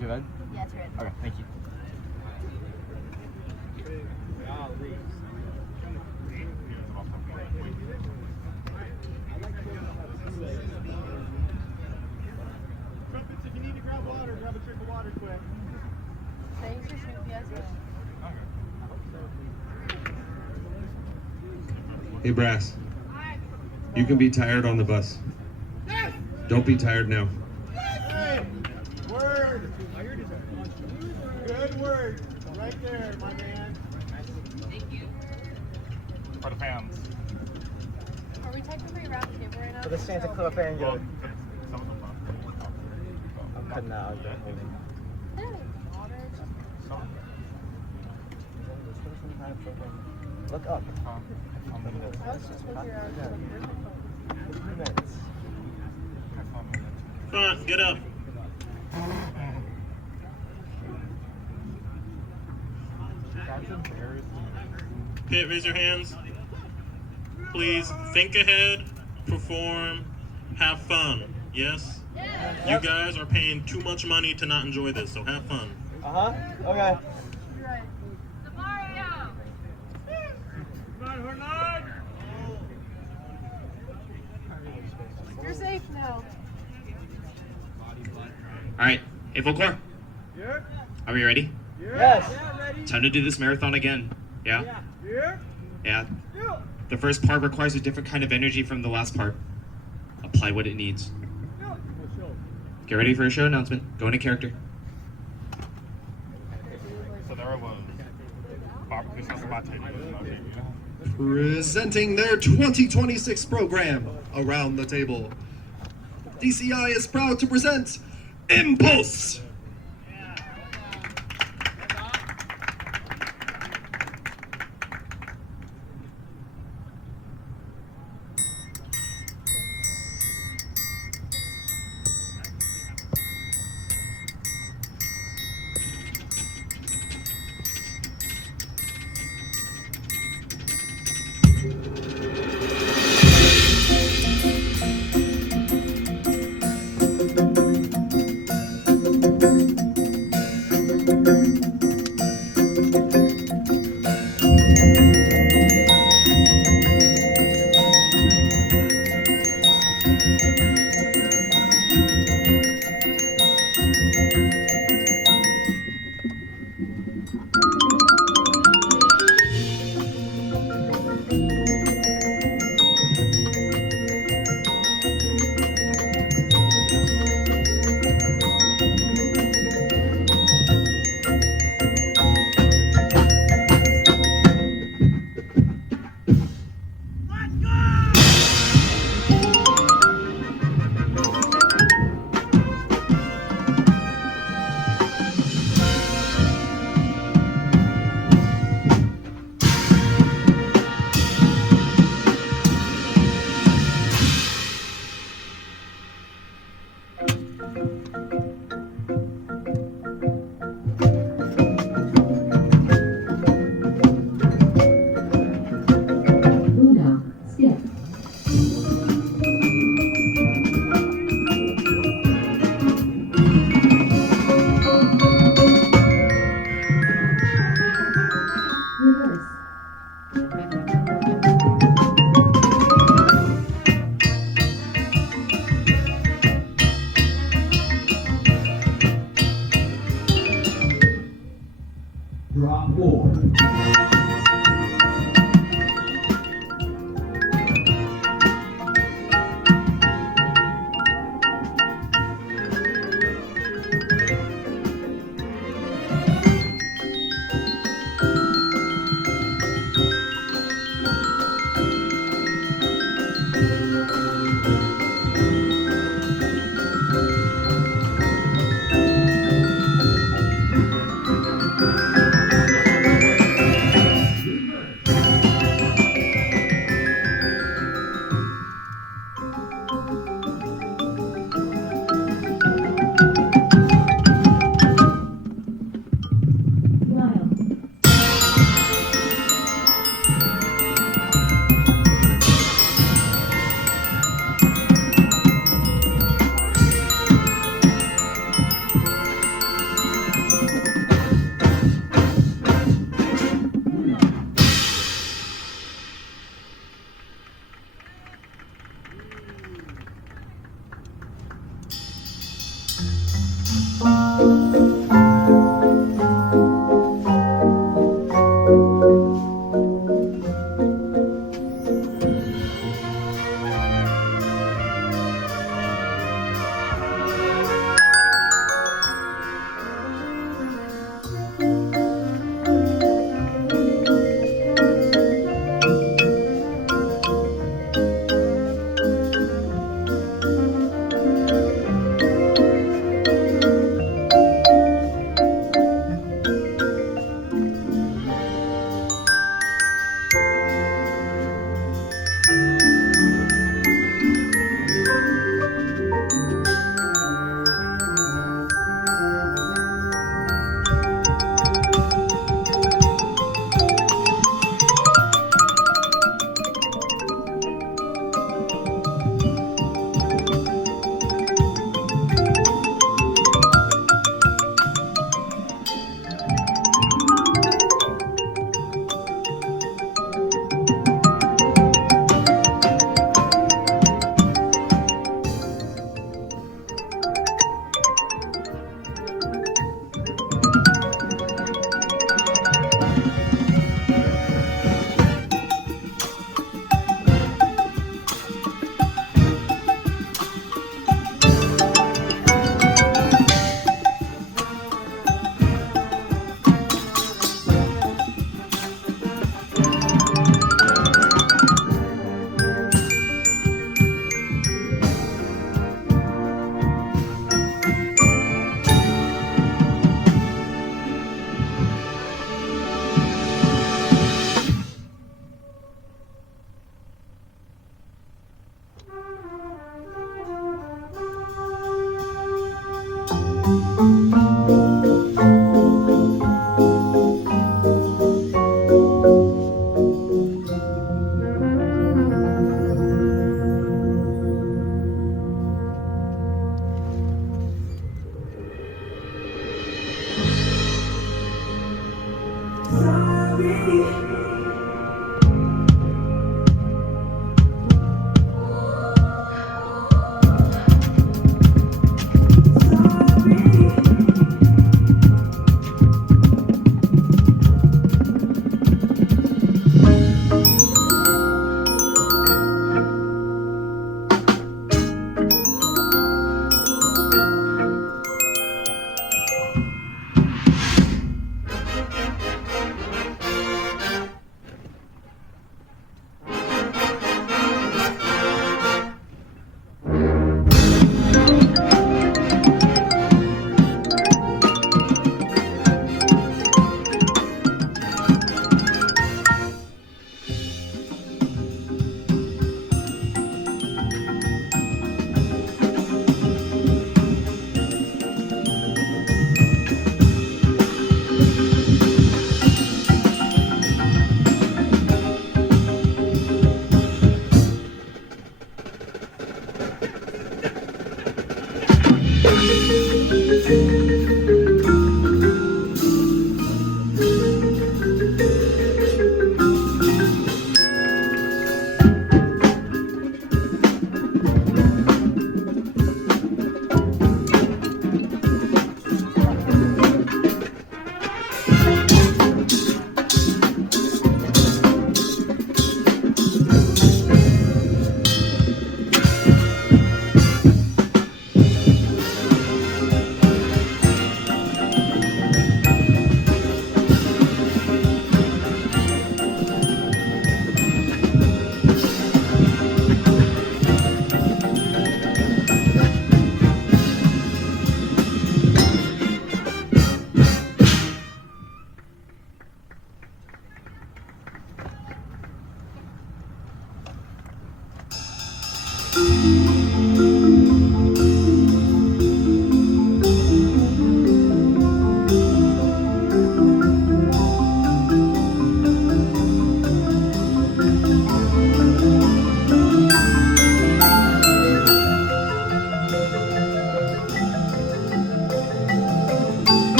Is it red? Yeah, it's red. Okay, thank you. Trumpets, if you need to grab water, grab a drink of water quick. Thanks for shooting us. Hey, Brass. You can be tired on the bus. Don't be tired now. Hey, word. Good word. Right there, my man. For the fans. Are we technically around the table right now? For the Santa Claus fan, Well, good. some of them are. I'm cutting out. Look up. I was just looking around for the 15 minutes. Come on, get up. Pit, raise your hands. Please think ahead, perform, have fun. Yes? You guys are paying too much money to not enjoy this, so have fun. Uh-huh. Okay. You're right. You're safe now. All right, hey folklore. Yeah. Are we ready? Yes. Time to do this marathon again. Yeah? Yeah. Yeah. The first part requires a different kind of energy from the last part. Apply what it needs. Get ready for a show announcement. Go into character. So there was. This is my table. Presenting their 2026 program, Around the Table. DCI is proud to present Impulse! Drop 4.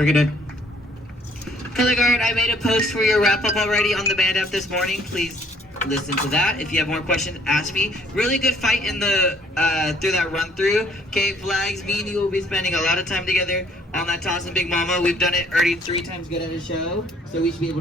Bring it in. Color Guard, I made a post for your wrap-up already on the band app this morning. Please listen to that. If you have more questions, ask me. Really good fight in the through that run-through. Okay, Flags, me and you will be spending a lot of time together on that toss and Big Mama. We've done it already 3 times good at a show, so we should be able to